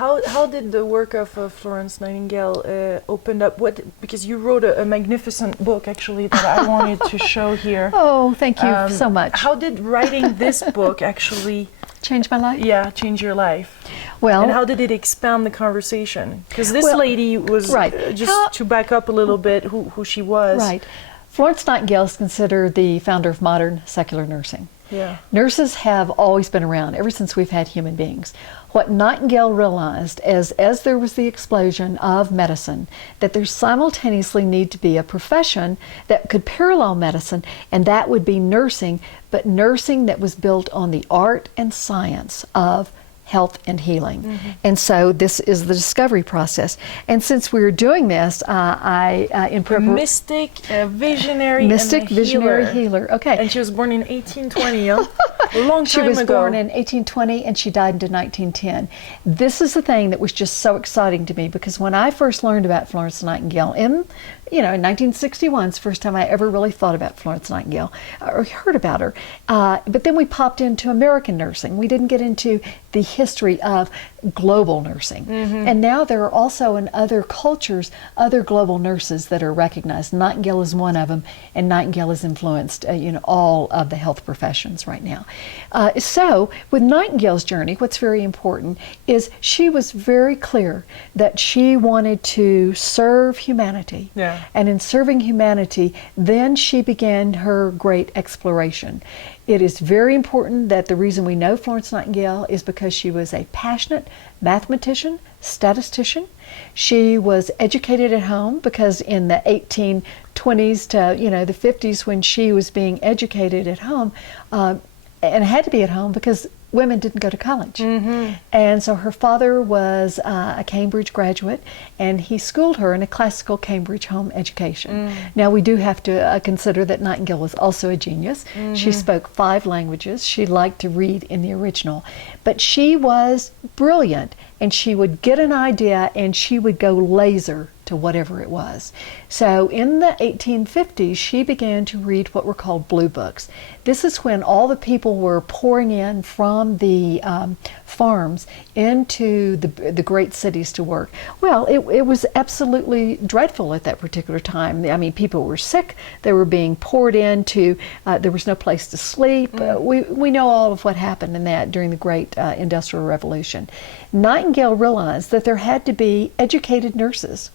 how did the work of Florence Nightingale open up? Because you wrote a magnificent book actually that I wanted to show here. Oh, thank you so much. How did writing this book actually change my life? Yeah, change your life. Well, and how did it expand the conversation? Because this lady was just to back up a little bit who she was. Right. Florence Nightingale is considered the founder of modern secular nursing. Yeah. Nurses have always been around ever since we've had human beings. What Nightingale realized as there was the explosion of medicine, that there simultaneously need to be a profession that could parallel medicine, and that would be nursing, but nursing that was built on the art and science of health and healing. Mm-hmm. And so this is the discovery process. And since we were doing this, in preparation... Mystic, visionary, mystic, and a visionary healer. Okay. And she was born in 1820, huh? A long time ago. She was born in 1820 and she died in 1910. This is the thing that was just so exciting to me, because when I first learned about Florence Nightingale in 1961 is the first time I ever really thought about Florence Nightingale or heard about her. But then we popped into American nursing. We didn't get into the history of global nursing. Mm-hmm. And now there are also in other cultures, other global nurses that are recognized. Nightingale is one of them, and Nightingale has influenced all of the health professions right now. So with Nightingale's journey, what's very important is she was very clear that she wanted to serve humanity. Yeah. And in serving humanity, then she began her great exploration. It is very important that the reason we know Florence Nightingale is because she was a passionate mathematician, statistician. She was educated at home, because in the 1820s to the 50s, when she was being educated at home, and had to be at home because women didn't go to college. Mm-hmm. And so her father was a Cambridge graduate, and he schooled her in a classical Cambridge home education. Mm. Now we do have to consider that Nightingale was also a genius. Mm-hmm. She spoke 5 languages. She liked to read in the original. But she was brilliant, and she would get an idea and she would go laser to whatever it was. So in the 1850s, she began to read what were called blue books. This is when all the people were pouring in from the farms into the great cities to work. Well, it was absolutely dreadful at that particular time. I mean, people were sick. They were being poured into. There was no place to sleep. We know all of what happened in that during the great Industrial Revolution. Nightingale realized that there had to be educated nurses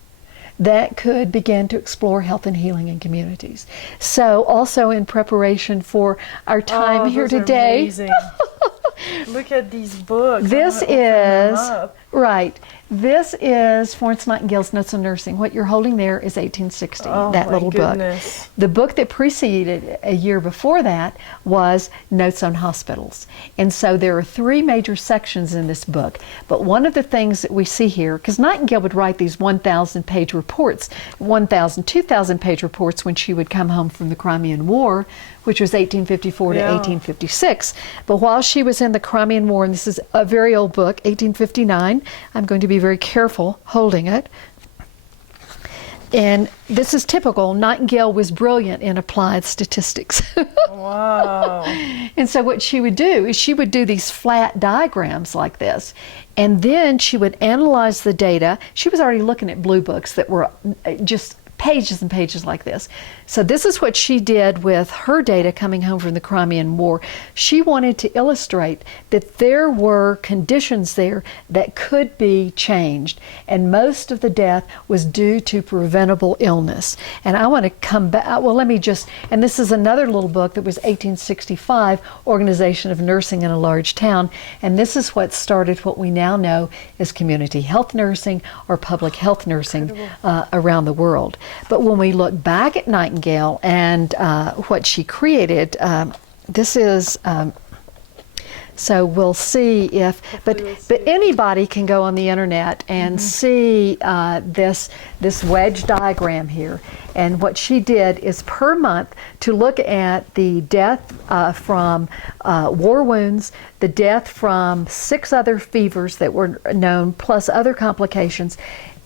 that could begin to explore health and healing in communities. So also in preparation for our time here today. Look at these books. This is, right, this is Florence Nightingale's Notes on Nursing. What you're holding there is 1860, that little book. The book that preceded a year before that was Notes on Hospitals. And so there are 3 major sections in this book. But one of the things that we see here, because Nightingale would write these 1,000-page reports, 2,000-page reports when she would come home from the Crimean War, which was 1854 to 1856. But while she was in the Crimean War, and this is a very old book, 1859, I'm going to be very careful holding it. And this is typical. Nightingale was brilliant in applied statistics. Wow. And so what she would do is she would do these flat diagrams like this. And then she would analyze the data. She was already looking at blue books that were just pages and pages like this. So this is what she did with her data coming home from the Crimean War. She wanted to illustrate that there were conditions there that could be changed, and most of the death was due to preventable illness. And I want to come back, well, let me just, and this is another little book that was 1865, Organization of Nursing in a Large Town, and this is what started what we now know as community health nursing or public health nursing around the world. But when we look back at Nightingale and what she created, this is, so we'll see if, but anybody can go on the internet and see this wedge diagram here. And what she did is per month to look at the death from war wounds, the death from 6 other fevers that were known, plus other complications.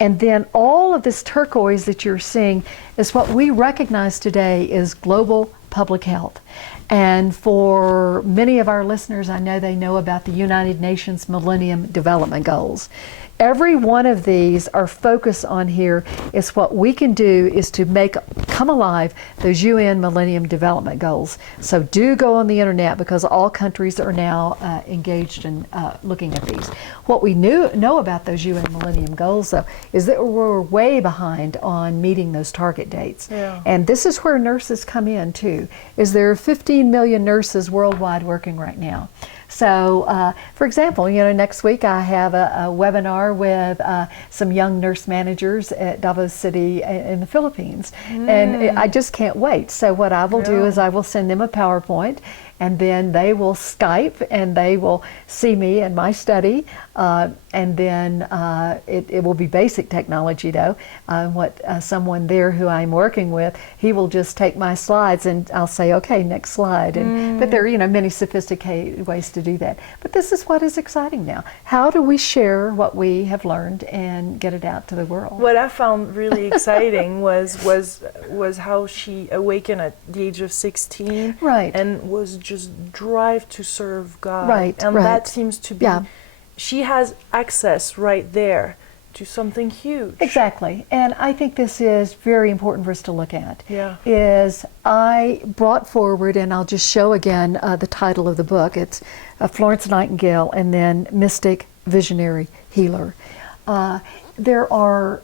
And then all of this turquoise that you're seeing is what we recognize today as global public health. And for many of our listeners, I know they know about the United Nations Millennium Development Goals. every one of these, our focus on here is what we can do is to come alive those UN Millennium Development Goals. So do go on the internet, because all countries are now engaged in looking at these. What we know about those UN Millennium Goals, though, is that we're way behind on meeting those target dates. Yeah. And this is where nurses come in too, is there are 15 million nurses worldwide working right now. So, for example, next week I have a webinar with some young nurse managers at Davos City in the Philippines, and I just can't wait. So what I will do is I will send them a PowerPoint, and then they will Skype, and they will see me in my study, and then it will be basic technology, though. Someone there who I'm working with, he will just take my slides, and I'll say, okay, next slide. But there are many sophisticated ways to do that. But this is what is exciting now. How do we share what we have learned and get it out to the world? What I found really exciting was how she awakened at the age of 16, right, and was just drive to serve God, right, and right. that seems to be, she has access right there to something huge. Exactly, and I think this is very important for us to look at. Yeah. Is I brought forward, and I'll just show again the title of the book. It's Florence Nightingale, and then Mystic, Visionary, Healer. There are.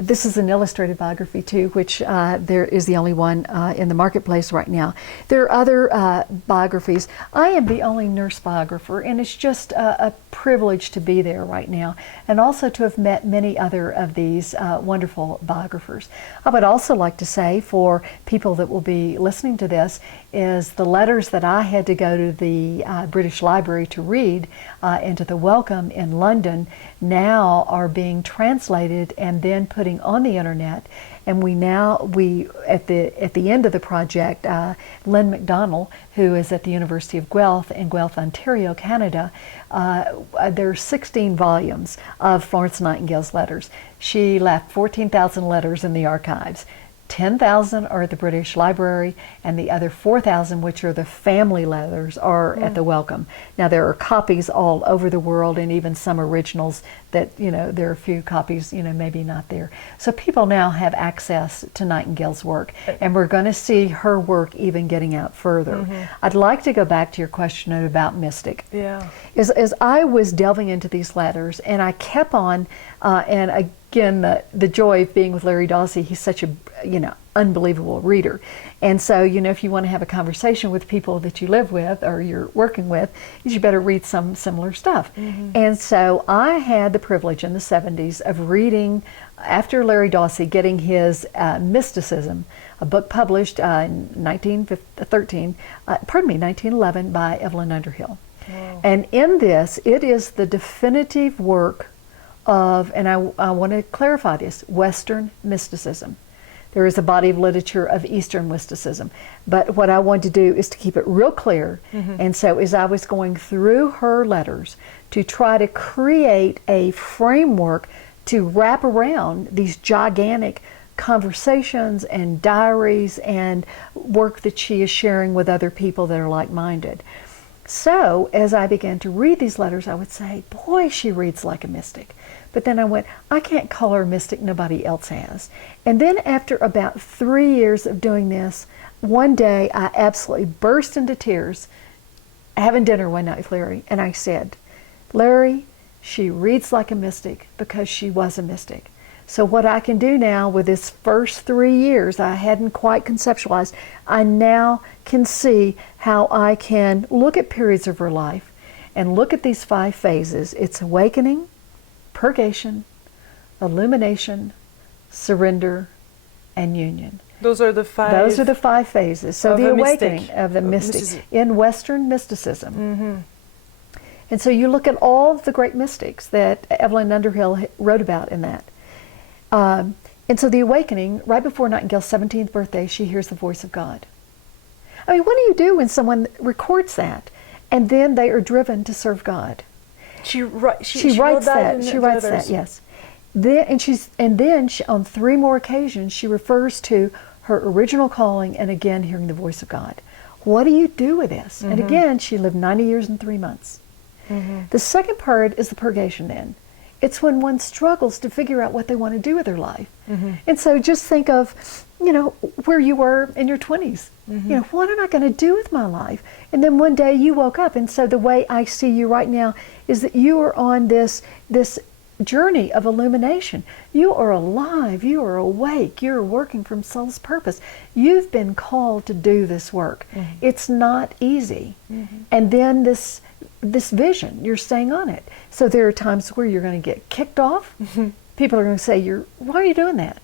This is an illustrated biography too, which there is the only one in the marketplace right now. There are other biographies. I am the only nurse biographer, and it's just a privilege to be there right now, and also to have met many other of these wonderful biographers. I would also like to say, for people that will be listening to this, is the letters that I had to go to the British Library to read into the Welcome in London now are being translated and then putting on the internet. And we at the end of the project, Lynn McDonnell, who is at the University of Guelph in Guelph, Ontario, Canada, there are 16 volumes of Florence Nightingale's letters. She left 14,000 letters in the archives. 10,000 are at the British Library, and the other 4,000, which are the family letters, are at the Welcome. Now, there are copies all over the world, and even some originals that, there are a few copies, maybe not there. So people now have access to Nightingale's work, and we're going to see her work even getting out further. I'd like to go back to your question about mystic. Yeah. As I was delving into these letters, and I kept on, and again, the joy of being with Larry Dossey, he's such a, unbelievable reader. And so, if you want to have a conversation with people that you live with or you're working with, you better read some similar stuff. And so I had the privilege in the 70s of reading, after Larry Dossey getting his Mysticism, a book published in 1911 by Evelyn Underhill. Wow. And in this, it is the definitive work of, and I want to clarify this, Western mysticism. There is a body of literature of Eastern mysticism, but what I want to do is to keep it real clear. And so as I was going through her letters to try to create a framework to wrap around these gigantic conversations and diaries and work that she is sharing with other people that are like-minded. So as I began to read these letters, I would say, boy, she reads like a mystic. But then I went, I can't call her a mystic, nobody else has. And then after about 3 years of doing this, one day I absolutely burst into tears, having dinner one night with Larry, and I said, Larry, she reads like a mystic because she was a mystic. So what I can do now with this first 3 years I hadn't quite conceptualized, I now can see how I can look at periods of her life and look at these 5 phases. It's awakening, purgation, illumination, surrender, and union. Those are the 5. Those are the 5 phases. So the awakening mystic, of the mystic in Western mysticism. And so you look at all of the great mystics that Evelyn Underhill wrote about in that. And so the awakening, right before Nightingale's 17th birthday, she hears the voice of God. I mean, what do you do when someone records that and then they are driven to serve God? She writes that, yes. Then on 3 more occasions, she refers to her original calling and again hearing the voice of God. What do you do with this? And again, she lived 90 years and 3 months. The second part is the purgation then. It's when one struggles to figure out what they want to do with their life. And so just think of, where you were in your 20s. What am I going to do with my life? And then one day you woke up. And so the way I see you right now is that you are on this journey of illumination. You are alive. You are awake. You're working from soul's purpose. You've been called to do this work. It's not easy. And then this vision, you're staying on it. So there are times where you're going to get kicked off. People are going to say, why are you doing that?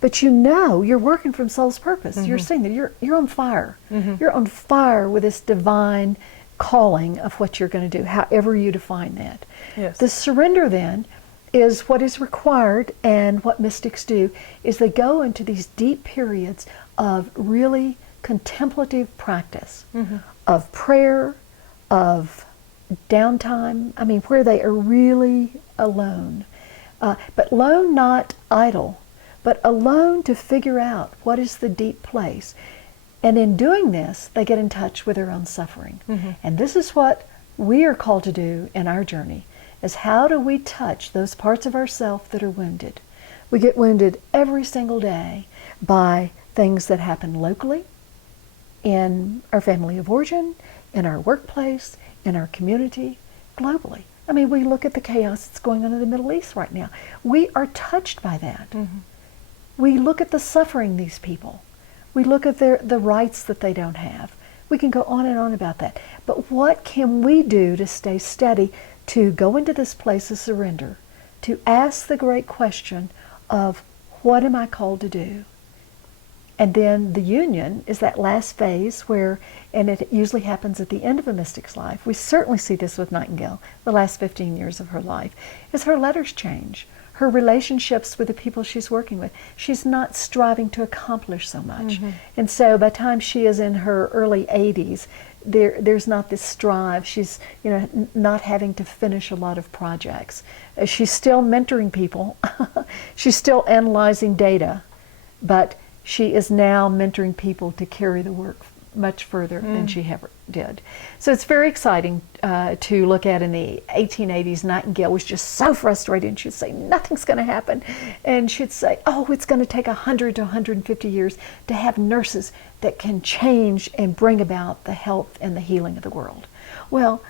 But you're working from soul's purpose. You're seeing that you're on fire. You're on fire with this divine calling of what you're going to do, however you define that. Yes. The surrender then is what is required, and what mystics do is they go into these deep periods of really contemplative practice, of prayer, of downtime, where they are really alone. But alone, not idle, but alone to figure out what is the deep place. And in doing this, they get in touch with their own suffering. And this is what we are called to do in our journey, is how do we touch those parts of ourself that are wounded? We get wounded every single day by things that happen locally, in our family of origin, in our workplace, in our community, globally. We look at the chaos that's going on in the Middle East right now. We are touched by that. We look at the suffering these people. We look at the rights that they don't have. We can go on and on about that. But what can we do to stay steady, to go into this place of surrender, to ask the great question of, what am I called to do? And then the union is that last phase where, and it usually happens at the end of a mystic's life. We certainly see this with Nightingale, the last 15 years of her life, is her letters change. Her relationships with the people she's working with. She's not striving to accomplish so much. And so by the time she is in her early 80s, there's not this strive. She's not having to finish a lot of projects. She's still mentoring people. She's still analyzing data, but she is now mentoring people to carry the work much further than she ever did. So it's very exciting to look at. In the 1880s, Nightingale was just so frustrated, and she'd say, nothing's going to happen. And she'd say, it's going to take 100 to 150 years to have nurses that can change and bring about the health and the healing of the world. Well,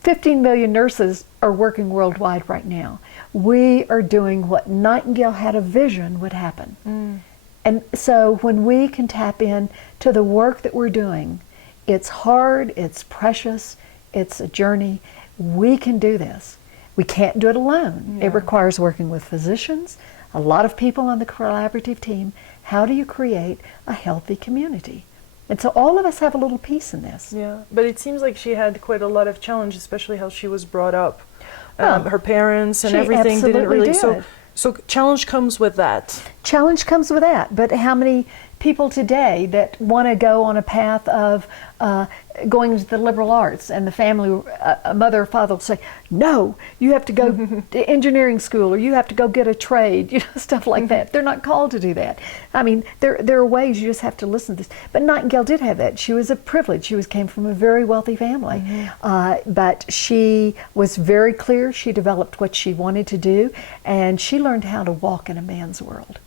15 million nurses are working worldwide right now. We are doing what Nightingale had a vision would happen. And so when we can tap in to the work that we're doing, it's hard, it's precious, it's a journey. We can do this. We can't do it alone. It requires working with physicians, a lot of people on the collaborative team. How do you create a healthy community? And so all of us have a little piece in this. Yeah, but it seems like she had quite a lot of challenge, especially how she was brought up. Her parents and everything didn't really... So challenge comes with that. Challenge comes with that. But how many people today that want to go on a path of going into the liberal arts, and the family, a mother or father will say, no, you have to go to engineering school, or you have to go get a trade, stuff like that. They're not called to do that. There are ways. You just have to listen to this. But Nightingale did have that. She was a privilege. She came from a very wealthy family. But she was very clear. She developed what she wanted to do, and she learned how to walk in a man's world.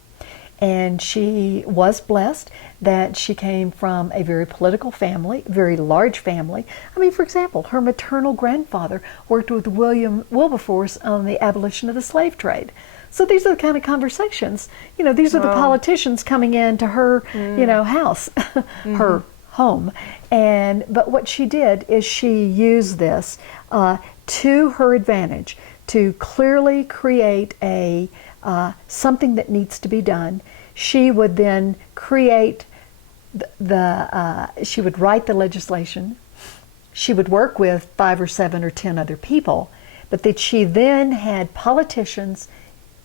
And she was blessed that she came from a very political family, very large family. For example, her maternal grandfather worked with William Wilberforce on the abolition of the slave trade. So these are the kind of conversations, these are the politicians coming into her, house, her home. But what she did is she used this to her advantage to clearly create a something that needs to be done. She would then create she would write the legislation. She would work with 5 or 7 or 10 other people, but that she then had politicians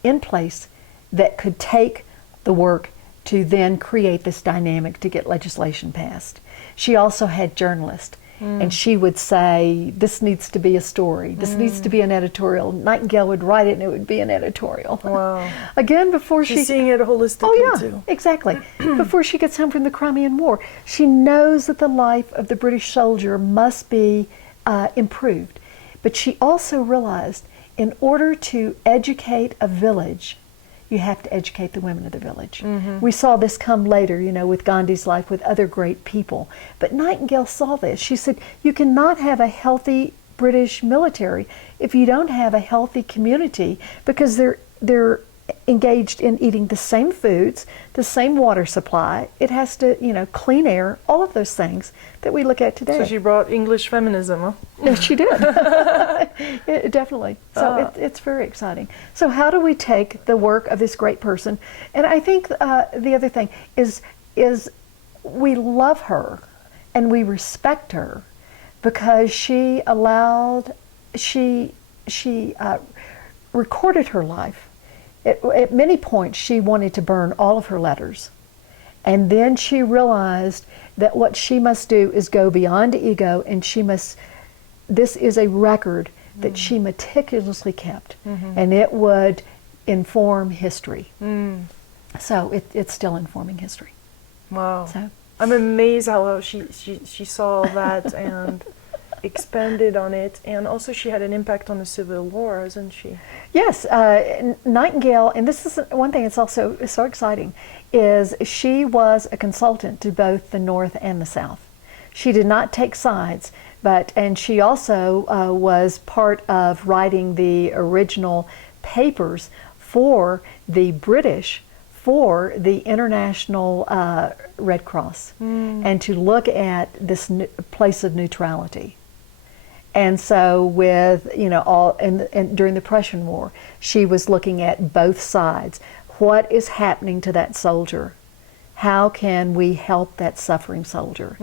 in place that could take the work to then create this dynamic to get legislation passed. She also had journalists. And she would say, this needs to be a story. This needs to be an editorial. Nightingale would write it and it would be an editorial. Wow. Again, before She's seeing it holistically too. Exactly. Before she gets home from the Crimean War, she knows that the life of the British soldier must be improved. But she also realized in order to educate a village, you have to educate the women of the village. We saw this come later, you know, with Gandhi's life, with other great people. But Nightingale saw this. She said, you cannot have a healthy British military if you don't have a healthy community, because they're engaged in eating the same foods, the same water supply. It has to, you know, clean air, all of those things that we look at today. So she brought English feminism, huh? No, she did. Definitely. So it's very exciting. So how do we take the work of this great person? And I think the other thing is we love her and we respect her because she recorded her life. At many points, she wanted to burn all of her letters. And then she realized that what she must do is go beyond ego, and this is a record that she meticulously kept, and it would inform history. So it's still informing history. Wow. So I'm amazed how she saw that and expanded on it, and also she had an impact on the Civil War, hasn't she? Yes, Nightingale, and this is one thing that's also so exciting, is she was a consultant to both the North and the South. She did not take sides, and she also was part of writing the original papers for the British for the International Red Cross, and to look at this place of neutrality. And so with, you know, and during the Prussian War, she was looking at both sides. What is happening to that soldier? How can we help that suffering soldier?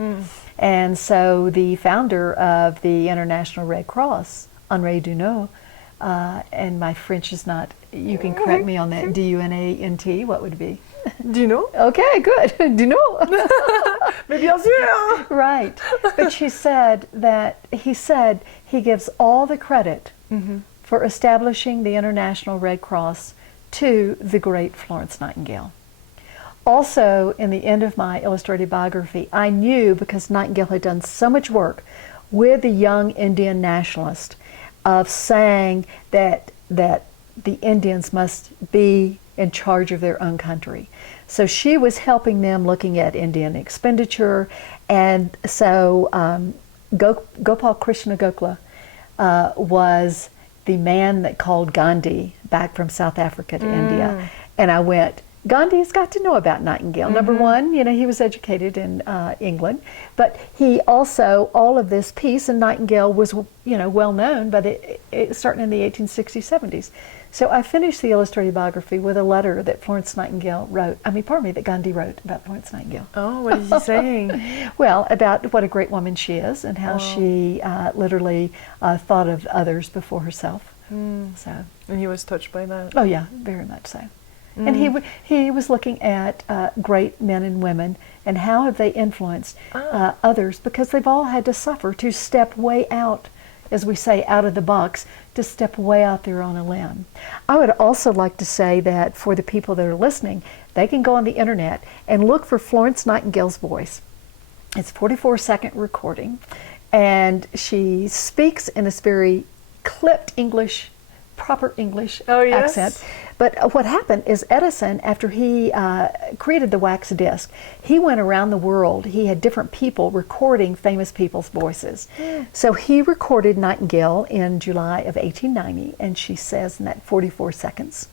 And so the founder of the International Red Cross, Henri Dunant, and my French is not, you can correct me on that, D-U-N-A-N-T, what would it be? Do you know? Okay, good. Dunant. Mais bien sûr. Right. But he said he gives all the credit for establishing the International Red Cross to the great Florence Nightingale. Also, in the end of my illustrated biography, I knew, because Nightingale had done so much work with the young Indian nationalists, of saying that the Indians must be in charge of their own country. So she was helping them, looking at Indian expenditure, and so Gopal Krishna Gokhale was the man that called Gandhi back from South Africa to India. And I went, Gandhi's got to know about Nightingale. Number one, you know, he was educated in England, but he also, all of this peace, and Nightingale was, you know, well known, but starting in the 1860s, 70s. So I finished the illustrated biography with a letter that that Gandhi wrote about Florence Nightingale. Oh, what is he saying? Well, about what a great woman she is, and how she literally thought of others before herself. So. And he was touched by that. Oh yeah, very much so. And he was looking at great men and women and how have they influenced others, because they've all had to suffer to step way out, as we say, out of the box, to step way out there on a limb. I would also like to say that for the people that are listening, they can go on the internet and look for Florence Nightingale's voice. It's a 44-second recording, and she speaks in this very clipped English, proper English accent. But what happened is Edison, after he created the wax disc, he went around the world. He had different people recording famous people's voices. So he recorded Nightingale in July of 1890, and she says in that 44 seconds,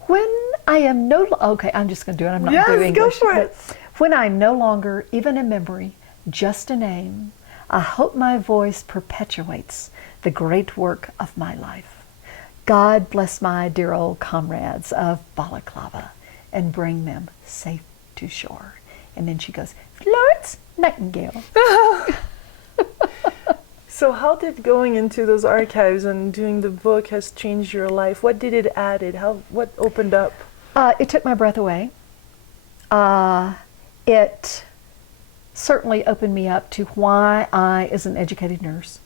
when I am okay, I'm just going to do it. I'm not going to do English. Go for it. When I'm no longer even a memory, just a name, I hope my voice perpetuates the great work of my life. God bless my dear old comrades of Balaclava and bring them safe to shore. And then she goes, Florence Nightingale. So how did going into those archives and doing the book has changed your life? What did it add? What opened up? It took my breath away. It certainly opened me up to why I, as an educated nurse,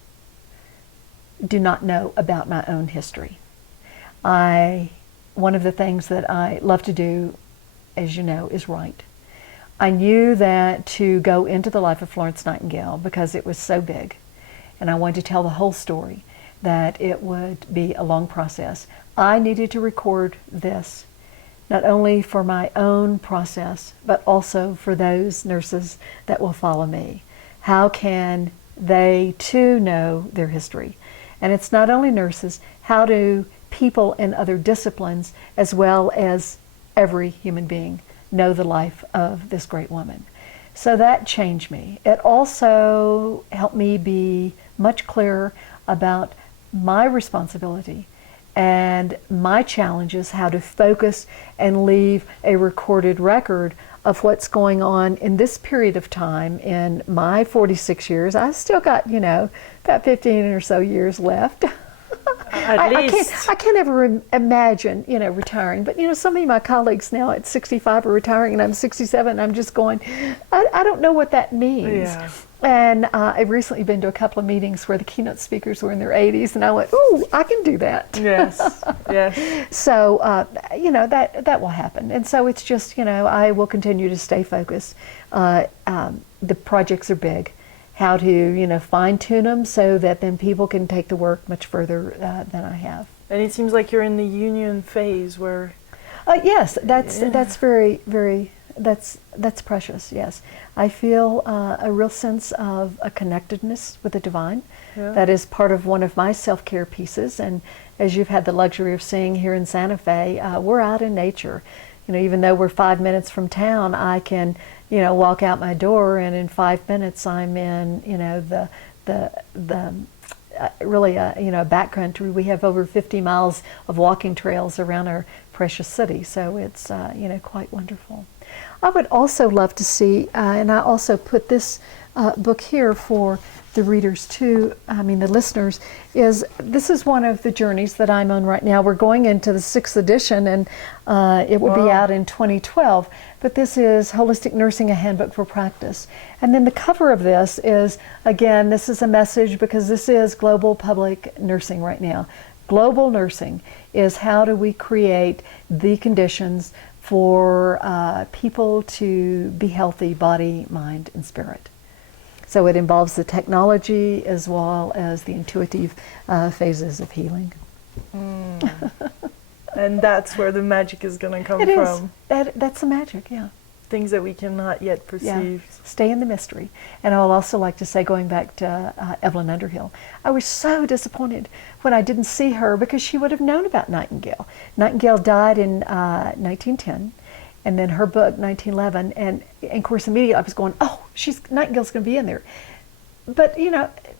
do not know about my own history. One of the things that I love to do, as you know, is write. I knew that to go into the life of Florence Nightingale, because it was so big, and I wanted to tell the whole story, that it would be a long process. I needed to record this, not only for my own process, but also for those nurses that will follow me. How can they too know their history? And it's not only nurses, how do people in other disciplines, as well as every human being, know the life of this great woman? So that changed me. It also helped me be much clearer about my responsibility and my challenges, how to focus and leave a recorded record of what's going on in this period of time in my 46 years. I still got, about 15 or so years left. At least. I can't ever imagine, retiring. But, some of my colleagues now at 65 are retiring, and I'm 67, and I'm just going, I don't know what that means. Yeah. And I've recently been to a couple of meetings where the keynote speakers were in their 80s, and I went, ooh, I can do that. Yes, yes. So, that will happen. And so it's just, I will continue to stay focused. The projects are big. How to, fine-tune them so that then people can take the work much further than I have. And it seems like you're in the union phase where... Yes, that's very, very, that's precious, yes. I feel a real sense of a connectedness with the divine. Yeah. That is part of one of my self-care pieces. And as you've had the luxury of seeing here in Santa Fe, we're out in nature. Even though we're 5 minutes from town, I can, walk out my door, and in 5 minutes I'm in, really a backcountry. We have over 50 miles of walking trails around our precious city, so it's quite wonderful. I would also love to see, and I also put this book here for the readers too, the listeners, this is one of the journeys that I'm on right now. We're going into the 6th edition, and it will be out in 2012, but this is Holistic Nursing, a Handbook for Practice. And then the cover of this is, again, this is a message because this is global public nursing right now. Global nursing is how do we create the conditions for people to be healthy, body, mind, and spirit. So it involves the technology as well as the intuitive phases of healing. And that's where the magic is going to come from. That's the magic, yeah. Things that we cannot yet perceive. Yeah. Stay in the mystery. And I will also like to say, going back to Evelyn Underhill, I was so disappointed when I didn't see her because she would have known about Nightingale. Nightingale died in 1910. And then her book, 1911, and of course immediately I was going, Nightingale's going to be in there. But,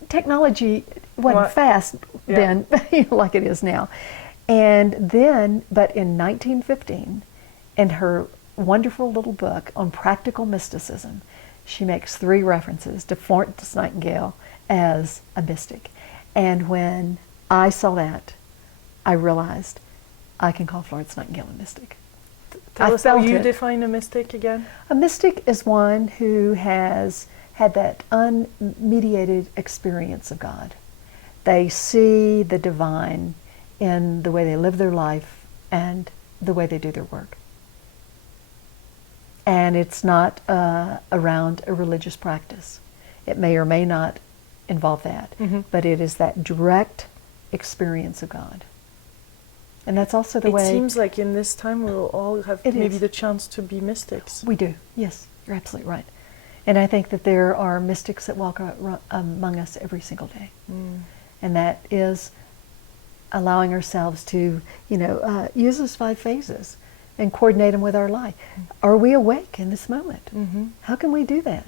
technology wasn't fast then, like it is now. And then, but in 1915, in her wonderful little book on practical mysticism, she makes 3 references to Florence Nightingale as a mystic. And when I saw that, I realized I can call Florence Nightingale a mystic. Tell us how you define a mystic again. A mystic is one who has had that unmediated experience of God. They see the divine in the way they live their life and the way they do their work. And it's not around a religious practice. It may or may not involve that, but it is that direct experience of God. And that's also the way... It seems like in this time we'll all have maybe the chance to be mystics. We do, yes. You're absolutely right. And I think that there are mystics that walk among us every single day. And that is allowing ourselves to, use those 5 phases and coordinate them with our life. Are we awake in this moment? How can we do that?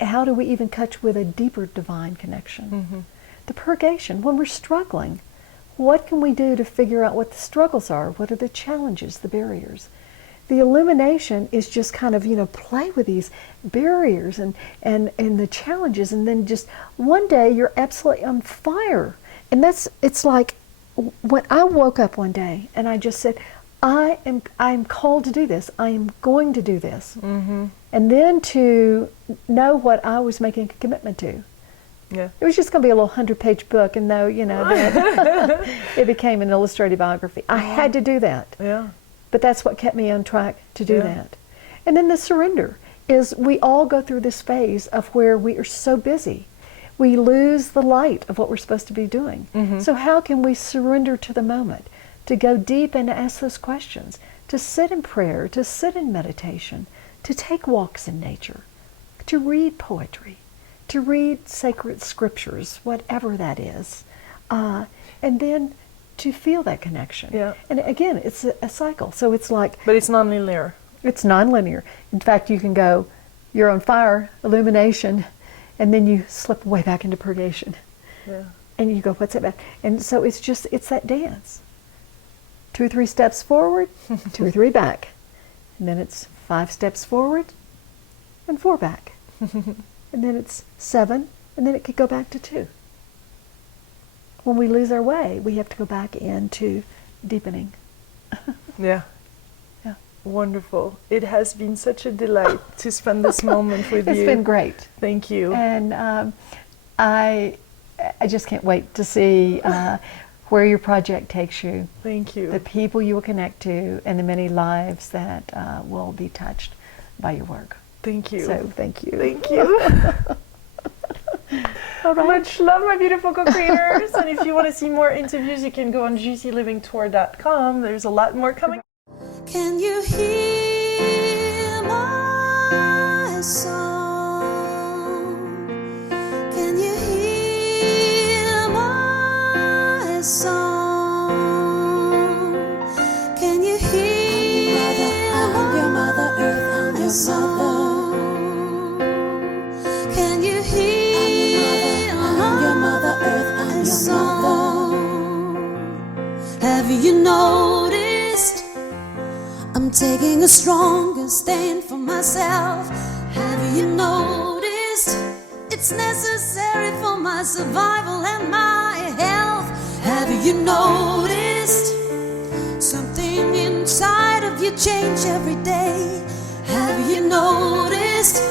How do we even touch with a deeper divine connection? The purgation, when we're struggling, what can we do to figure out what the struggles are? What are the challenges, the barriers? The illumination is just kind of, play with these barriers and the challenges, and then just one day you're absolutely on fire. And it's like when I woke up one day and I just said, I'm called to do this. I am going to do this. And then to know what I was making a commitment to. Yeah. It was just going to be a little 100-page book, and though, it became an illustrated biography. I had to do that. Yeah. But that's what kept me on track to do that. And then the surrender is we all go through this phase of where we are so busy. we lose the light of what we're supposed to be doing. So how can we surrender to the moment, to go deep and to ask those questions, to sit in prayer, to sit in meditation, to take walks in nature, to read poetry, to read sacred scriptures, whatever that is, and then to feel that connection. Yeah. And again, it's a cycle. So it's like, But it's non-linear. it's nonlinear. In fact, you can go, you're on fire, illumination, and then you slip way back into purgation. Yeah. And you go, what's that about? And so it's just, it's that dance. 2 or 3 steps forward, 2 or 3 back. And then it's 5 steps forward and 4 back. And then it's 7, and then it could go back to 2. When we lose our way, we have to go back into deepening. Yeah. Yeah. Wonderful. It has been such a delight to spend this moment with you. It's been great. Thank you. And I just can't wait to see where your project takes you, Thank you. the people you will connect to, and the many lives that will be touched by your work. Thank you. So thank you. Thank you. All right. Much love, my beautiful co-creators. And if you want to see more interviews, you can go on juicylivingtour.com. There's a lot more coming. Can you hear my song? Can you hear my song? Can you hear I'm your mother, earth, I'm your mother. Can you hear I'm your mother, earth, I'm your mother. Have you noticed I'm taking a stronger stand for myself? Have you noticed it's necessary for my survival and my health? Have you noticed something inside of you change every day? Have you noticed